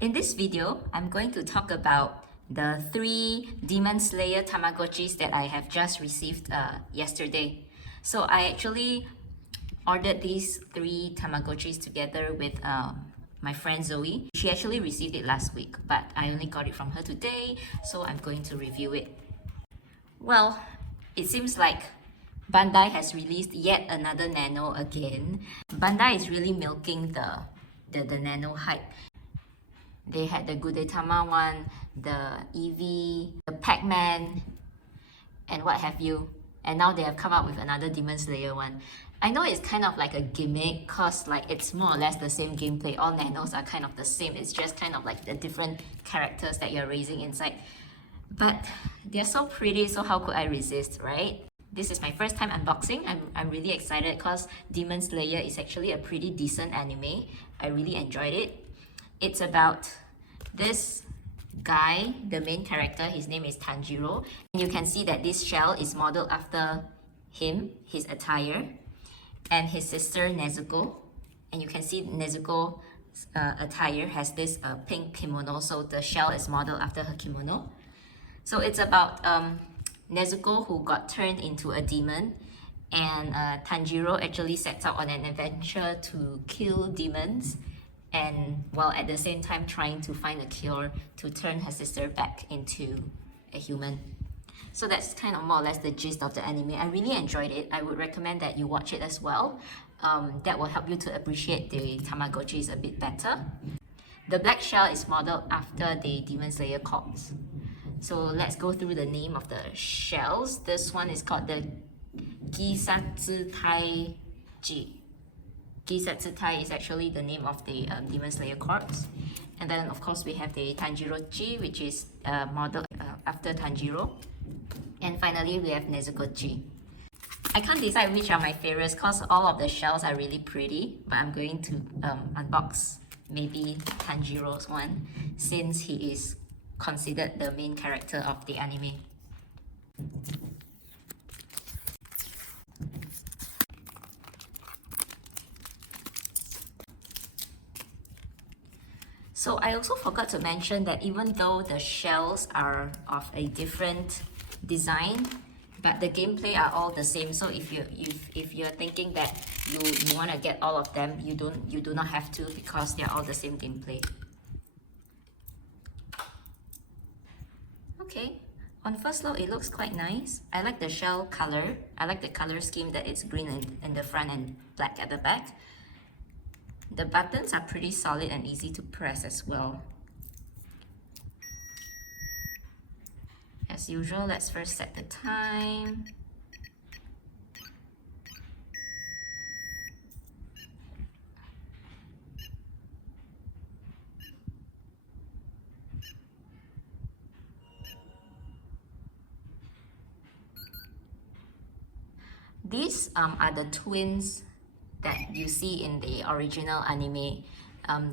In this video, I'm going to talk about the 3 Demon Slayer Tamagotchis that I have just received yesterday. So I actually ordered these 3 Tamagotchis together with my friend Zoe. She actually received it last week, but I only got it from her today, so I'm going to review it. Well, it seems like Bandai has released yet another Nano again. Bandai is really milking the Nano hype. They had the Gudetama one, the Eevee, the Pac-Man, and what have you. And now they have come up with another Demon Slayer one. I know it's kind of like a gimmick cause like it's more or less the same gameplay. All Nanos are kind of the same. It's just kind of like the different characters that you're raising inside. But they're so pretty, so how could I resist, right? This is my first time unboxing. I'm really excited because Demon Slayer is actually a pretty decent anime. I really enjoyed it. It's about this guy, the main character. His name is Tanjiro. And you can see that this shell is modeled after him, his attire, and his sister Nezuko. And you can see Nezuko's attire has this pink kimono, so the shell is modeled after her kimono. So it's about Nezuko who got turned into a demon, and Tanjiro actually sets out on an adventure to kill demons, and while at the same time trying to find a cure to turn her sister back into a human. So that's kind of more or less the gist of the anime. I really enjoyed it. I would recommend that you watch it as well. That will help you to appreciate the Tamagotchis a bit better. The black shell is modeled after the Demon Slayer corpse. So let's go through the name of the shells. This one is called the Gisatsu Taiji. Gisatsu Tai is actually the name of the Demon Slayer corpse. And then of course we have the Tanjiro-chi, which is modeled after Tanjiro. And finally we have Nezuko-chi. I can't decide which are my favorites because all of the shells are really pretty, but I'm going to unbox maybe Tanjiro's one since he is considered the main character of the anime. So I also forgot to mention that even though the shells are of a different design, but the gameplay are all the same. So if you're thinking that you want to get all of them, you do not have to because they're all the same gameplay. Okay, on first look it looks quite nice. I like the shell color. I like the color scheme that it's green in the front and black at the back. The buttons are pretty solid and easy to press as well. As usual, let's first set the time. These are the twins that you see in the original anime.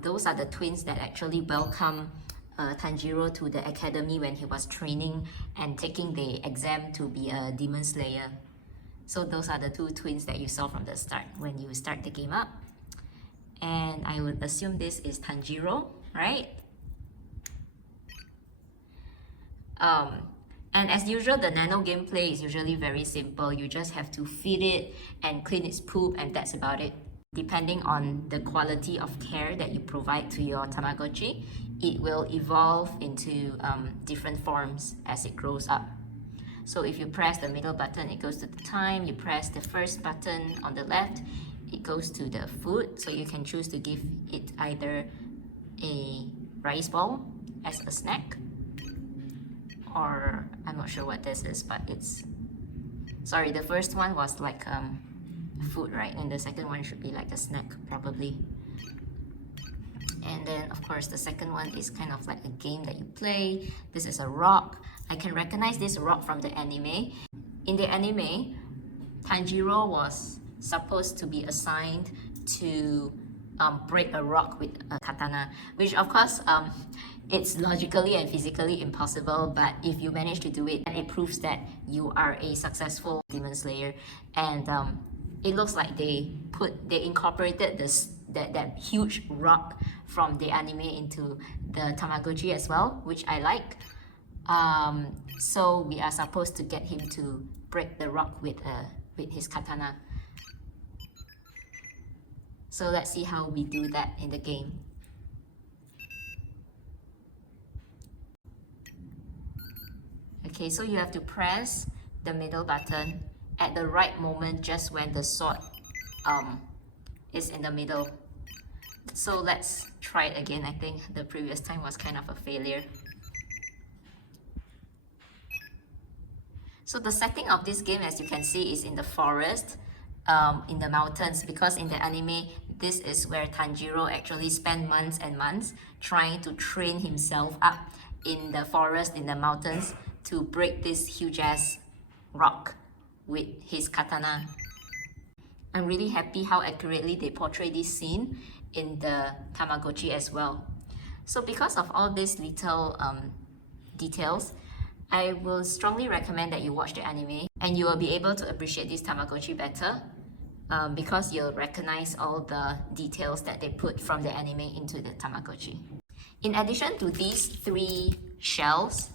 Those are the twins that actually welcome Tanjiro to the academy when he was training and taking the exam to be a Demon Slayer. So those are the 2 twins that you saw from the start when you start the game up. And I would assume this is Tanjiro, right? And as usual, the Nano gameplay is usually very simple. You just have to feed it and clean its poop, and that's about it. Depending on the quality of care that you provide to your Tamagotchi, it will evolve into different forms as it grows up. So if you press the middle button, it goes to the time. You press the first button on the left, it goes to the food. So you can choose to give it either a rice ball as a snack, or I'm not sure what this is, but it's... Sorry, the first one was like food, right? And the second one should be like a snack, probably. And then, of course, the second one is kind of like a game that you play. This is a rock. I can recognize this rock from the anime. In the anime, Tanjiro was supposed to be assigned to break a rock with a katana, which of course it's logically and physically impossible, but if you manage to do it, then it proves that you are a successful Demon Slayer. And it looks like they incorporated that huge rock from the anime into the Tamagotchi as well, which I like. So we are supposed to get him to break the rock with his katana. So let's see how we do that in the game. Okay, so you have to press the middle button at the right moment, just when the sword is in the middle. So let's try it again. I think the previous time was kind of a failure. So the setting of this game, as you can see, is in the forest, in the mountains, because in the anime, this is where Tanjiro actually spent months and months trying to train himself up in the forest, in the mountains, to break this huge ass rock with his katana. I'm really happy how accurately they portray this scene in the Tamagotchi as well. So because of all these little details, I will strongly recommend that you watch the anime, and you will be able to appreciate this Tamagotchi better, because you'll recognize all the details that they put from the anime into the Tamagotchi. In addition to these 3 shells,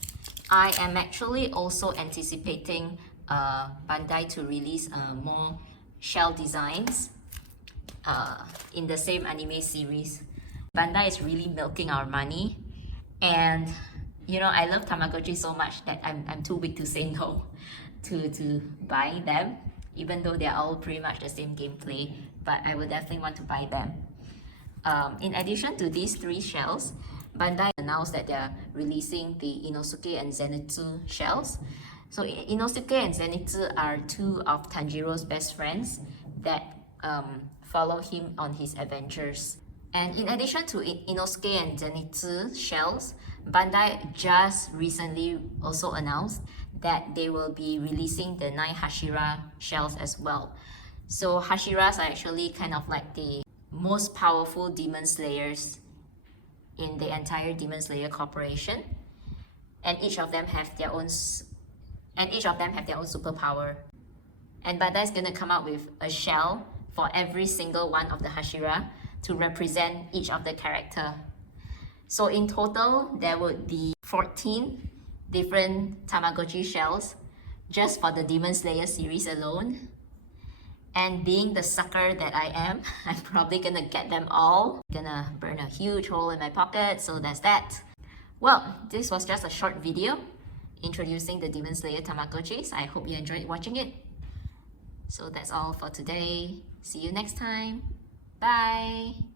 I am actually also anticipating Bandai to release more shell designs in the same anime series. Bandai is really milking our money, and you know, I love Tamagotchi so much that I'm too weak to say no to buy them, even though they're all pretty much the same gameplay, but I would definitely want to buy them. In addition to these 3 shells, Bandai announced that they're releasing the Inosuke and Zenitsu shells. So Inosuke and Zenitsu are 2 of Tanjiro's best friends that follow him on his adventures. And in addition to Inosuke and Zenitsu shells, Bandai just recently also announced that they will be releasing the 9 Hashira shells as well. So Hashiras are actually kind of like the most powerful demon slayers in the entire Demon Slayer Corporation, and each of them have their own superpower. And Bandai is going to come out with a shell for every single one of the Hashira to represent each of the character. So in total, there would be 14 different Tamagotchi shells just for the Demon Slayer series alone. And being the sucker that I am, I'm probably gonna get them all. Gonna burn a huge hole in my pocket, so that's that. Well, this was just a short video introducing the Demon Slayer Tamagotchis. I hope you enjoyed watching it. So that's all for today. See you next time. Bye!